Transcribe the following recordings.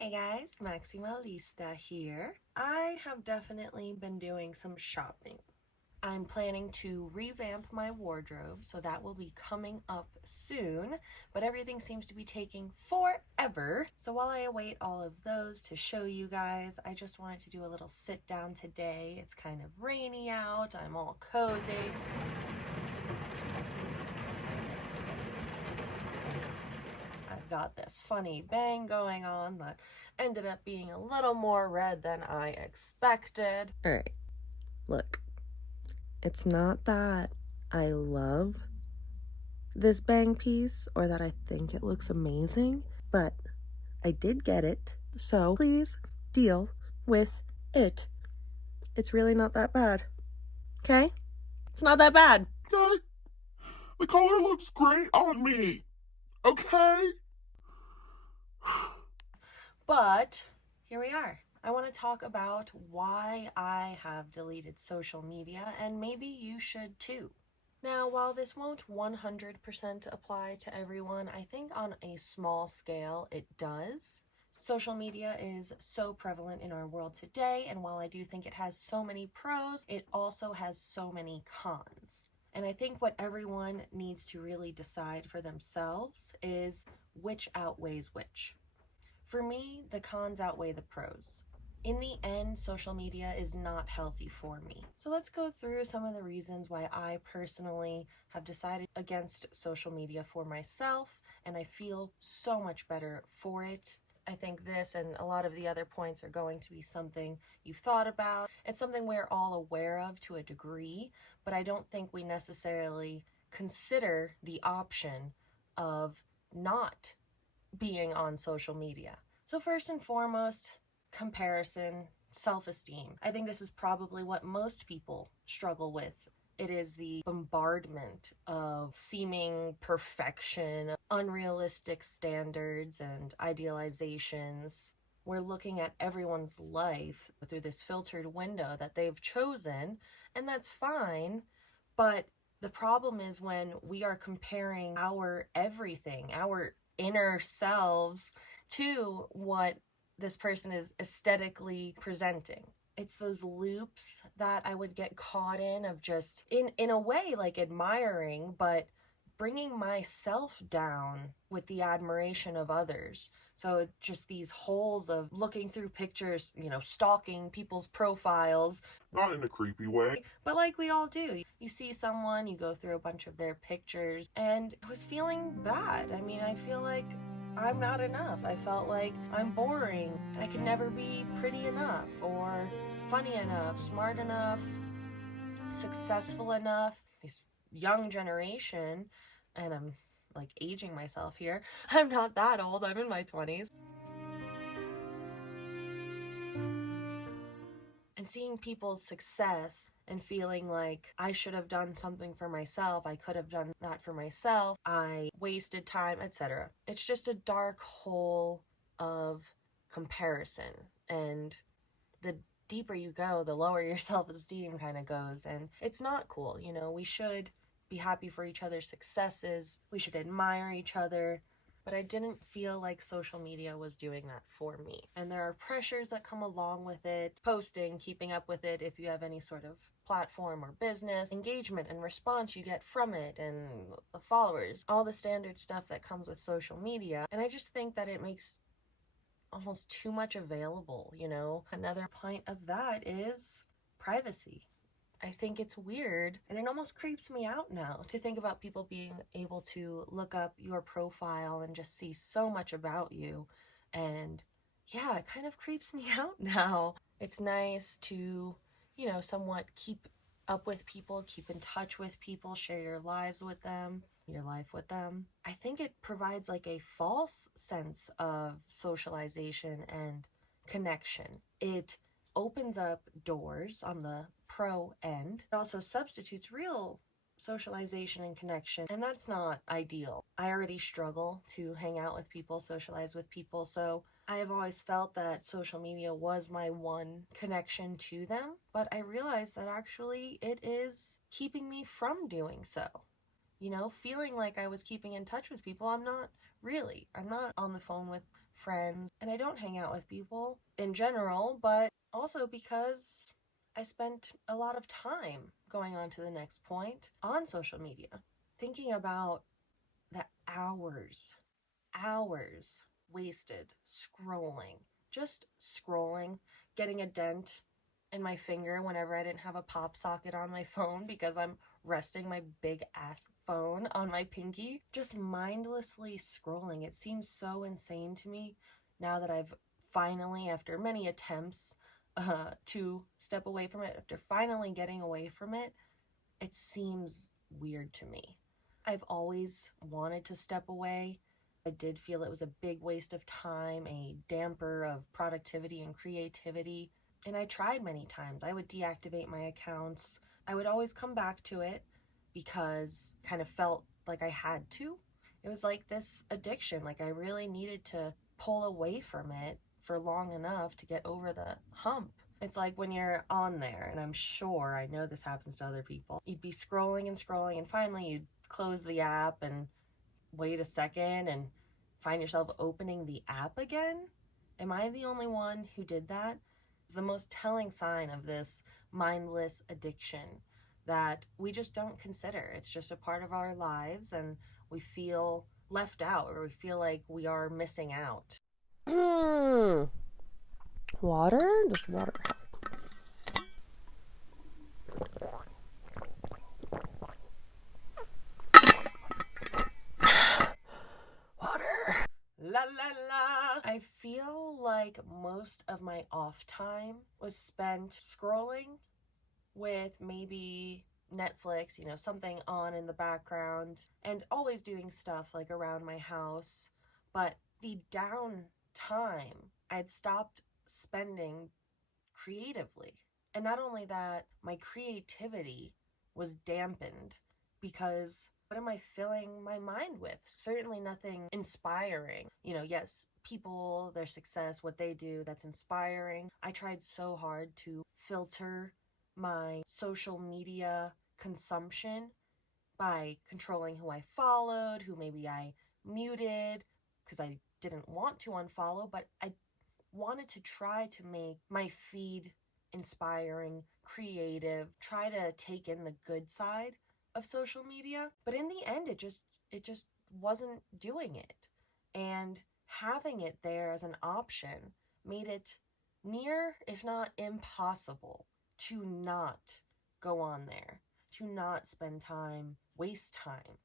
Hey guys, Maximalista here. I have definitely been doing some shopping. I'm planning to revamp my wardrobe, so that will be coming up soon, but everything seems to be taking forever. So while I await all of those to show you guys, I just wanted to do a little sit down today. It's kind of rainy out, I'm all cozy. I've got this funny bang going on that ended up being a little more red than I expected. All right, look, it's not that I love this bang piece or that I think it looks amazing, but I did get it, so please deal with it. It's really not that bad, okay? It's not that bad. Okay? The color looks great on me. Okay? But here we are. I want to talk about why I have deleted social media, and maybe you should too. Now, while this won't 100% apply to everyone, I think on a small scale it does. Social media is so prevalent in our world today, and while I do think it has so many pros, it also has so many cons. And I think what everyone needs to really decide for themselves is which outweighs which. For me, the cons outweigh the pros. In the end, social media is not healthy for me. So let's go through some of the reasons why I personally have decided against social media for myself, and I feel so much better for it. I think this and a lot of the other points are going to be something you've thought about. It's something we're all aware of to a degree, but I don't think we necessarily consider the option of not being on social media. So first and foremost, comparison, self-esteem. I think this is probably what most people struggle with. It is the bombardment of seeming perfection, unrealistic standards, and idealizations. We're looking at everyone's life through this filtered window that they've chosen, and that's fine, but the problem is when we are comparing our everything, our inner selves, to what this person is aesthetically presenting. It's those loops that I would get caught in of just in a way like admiring, but bringing myself down with the admiration of others. So just these holes of looking through pictures, stalking people's profiles. Not in a creepy way. But like we all do. You see someone, you go through a bunch of their pictures, and I was feeling bad. I mean, I feel like I'm not enough. I felt like I'm boring, and I could never be pretty enough, or funny enough, smart enough, successful enough. This young generation, and I'm like aging myself here. I'm not that old, I'm in my 20s. And seeing people's success and feeling like I should have done something for myself, I could have done that for myself, I wasted time, etc. It's just a dark hole of comparison, and the deeper you go, the lower your self-esteem kind of goes, and it's not cool. We should be happy for each other's successes, we should admire each other, but I didn't feel like social media was doing that for me. And there are pressures that come along with it, posting, keeping up with it if you have any sort of platform or business, engagement and response you get from it, and the followers, all the standard stuff that comes with social media. And I just think that it makes almost too much available. Another point of that is privacy. I think it's weird, and it almost creeps me out now to think about people being able to look up your profile and just see so much about you. And yeah, it kind of creeps me out now. It's nice to, somewhat keep up with people, keep in touch with people, share your life with them. I think it provides like a false sense of socialization and connection. It opens up doors on the pro end. It also substitutes real socialization and connection, and that's not ideal. I already struggle to hang out with people, socialize with people, so I have always felt that social media was my one connection to them, but I realized that actually it is keeping me from doing so. Feeling like I was keeping in touch with people I'm not Really, I'm not on the phone with friends, and I don't hang out with people in general, but also because I spent a lot of time going on to the next point on social media, thinking about the hours wasted scrolling, just scrolling, getting a dent in my finger whenever I didn't have a pop socket on my phone because I'm resting my big ass phone on my pinky, just mindlessly scrolling. It seems so insane to me now that I've finally, after many attempts to step away from it, after finally getting away from it, it seems weird to me. I've always wanted to step away. I did feel it was a big waste of time, a damper of productivity and creativity. And I tried many times. I would deactivate my accounts. I would always come back to it because kind of felt like I had to. It was like this addiction. Like I really needed to pull away from it for long enough to get over the hump. It's like when you're on there, and I'm sure, I know this happens to other people, you'd be scrolling and scrolling, and finally you'd close the app and wait a second and find yourself opening the app again. Am I the only one who did that? It's the most telling sign of this mindless addiction that we just don't consider. It's just a part of our lives, and we feel left out, or we feel like we are missing out. Water? Does water water? La la la. I feel like most of my off time was spent scrolling with maybe Netflix, something on in the background, and always doing stuff like around my house. But the down time, I'd stopped spending creatively. And not only that, my creativity was dampened because what am I filling my mind with? Certainly nothing inspiring. Yes, people, their success, what they do, that's inspiring. I tried so hard to filter my social media consumption by controlling who I followed, who maybe I muted, because I didn't want to unfollow, but I wanted to try to make my feed inspiring, creative, try to take in the good side of social media. But in the end, it just wasn't doing it. And having it there as an option made it near, if not impossible, to not go on there, to not spend time, waste time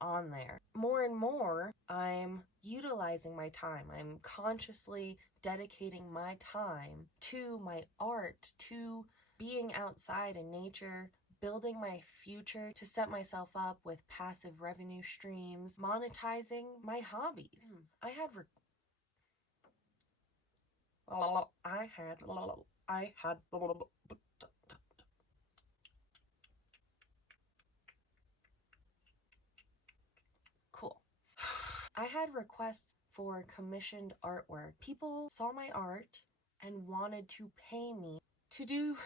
on there. More and more, I'm utilizing my time. I'm consciously dedicating my time to my art, to being outside in nature, building my future to set myself up with passive revenue streams, monetizing my hobbies. I had cool. I had requests for commissioned artwork. People saw my art and wanted to pay me to do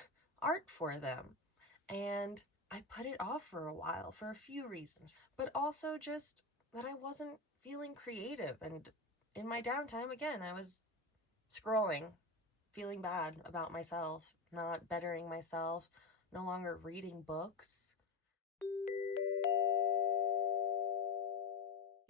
art for them. And I put it off for a while for a few reasons, but also just that I wasn't feeling creative. And in my downtime, again, I was scrolling, feeling bad about myself, not bettering myself, no longer reading books.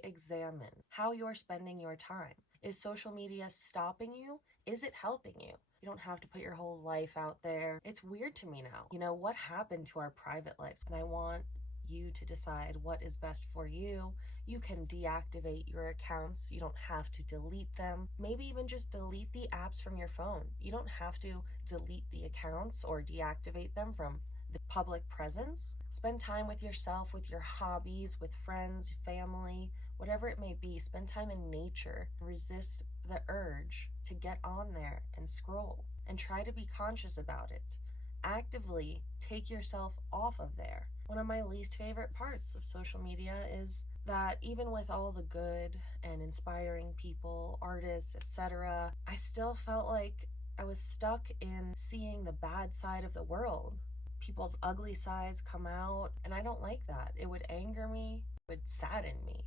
Examine how you're spending your time. Is social media stopping you? Is it helping you? You don't have to put your whole life out there. It's weird to me now. What happened to our private lives? And I want you to decide what is best for you. You can deactivate your accounts. You don't have to delete them. Maybe even just delete the apps from your phone. You don't have to delete the accounts or deactivate them from the public presence. Spend time with yourself, with your hobbies, with friends, family, whatever it may be. Spend time in nature. Resist the urge to get on there and scroll, and try to be conscious about it. Actively take yourself off of there. One of my least favorite parts of social media is that even with all the good and inspiring people, artists, etc., I still felt like I was stuck in seeing the bad side of the world. People's ugly sides come out, and I don't like that. It would anger me, it would sadden me.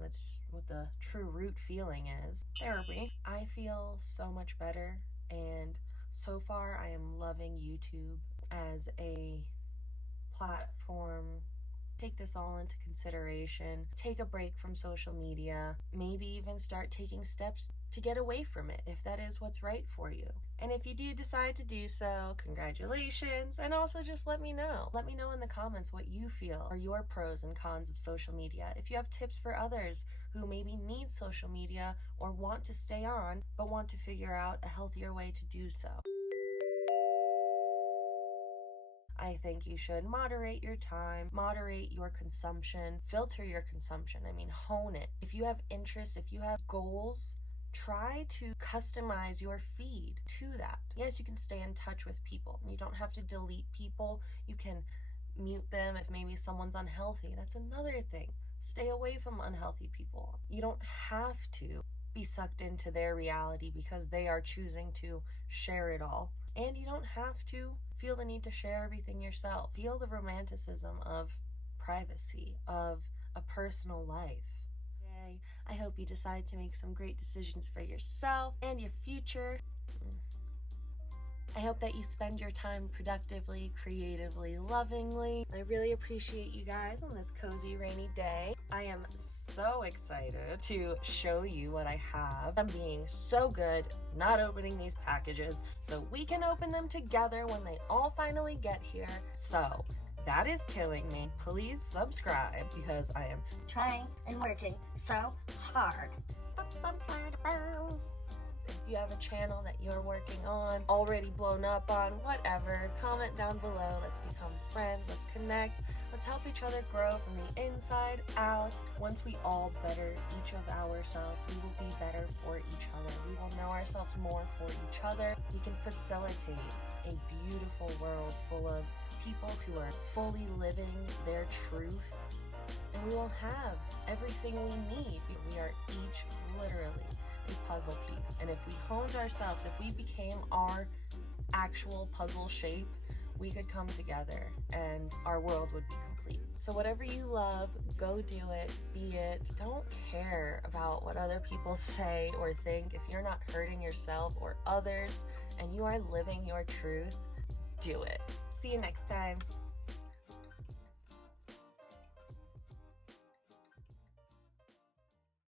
That's what the true root feeling is. Therapy. I feel so much better, and so far I am loving YouTube as a platform. Take this all into consideration, take a break from social media, maybe even start taking steps to get away from it if that is what's right for you. And if you do decide to do so, congratulations, and also just let me know. Let me know in the comments what you feel are your pros and cons of social media. If you have tips for others who maybe need social media or want to stay on but want to figure out a healthier way to do so. I think you should moderate your time, moderate your consumption, filter your consumption. Hone it. If you have interests, if you have goals, try to customize your feed to that. Yes, you can stay in touch with people. You don't have to delete people. You can mute them if maybe someone's unhealthy. That's another thing. Stay away from unhealthy people. You don't have to be sucked into their reality because they are choosing to share it all. And you don't have to feel the need to share everything yourself. Feel the romanticism of privacy, of a personal life. Yay. I hope you decide to make some great decisions for yourself and your future. I hope that you spend your time productively, creatively, lovingly. I really appreciate you guys on this cozy rainy day. I am so excited to show you what I have. I'm being so good not opening these packages so we can open them together when they all finally get here. So that is killing me. Please subscribe because I am trying and working so hard. If you have a channel that you're working on, already blown up on, whatever, comment down below. Let's become friends. Let's connect. Let's help each other grow from the inside out. Once we all better each of ourselves, we will be better for each other. We will know ourselves more for each other. We can facilitate a beautiful world full of people who are fully living their truth. And we will have everything we need. We are each literally a puzzle piece. And if we honed ourselves, if we became our actual puzzle shape, we could come together and our world would be complete. So whatever you love, go do it, be it. Don't care about what other people say or think. If you're not hurting yourself or others and you are living your truth, do it. See you next time.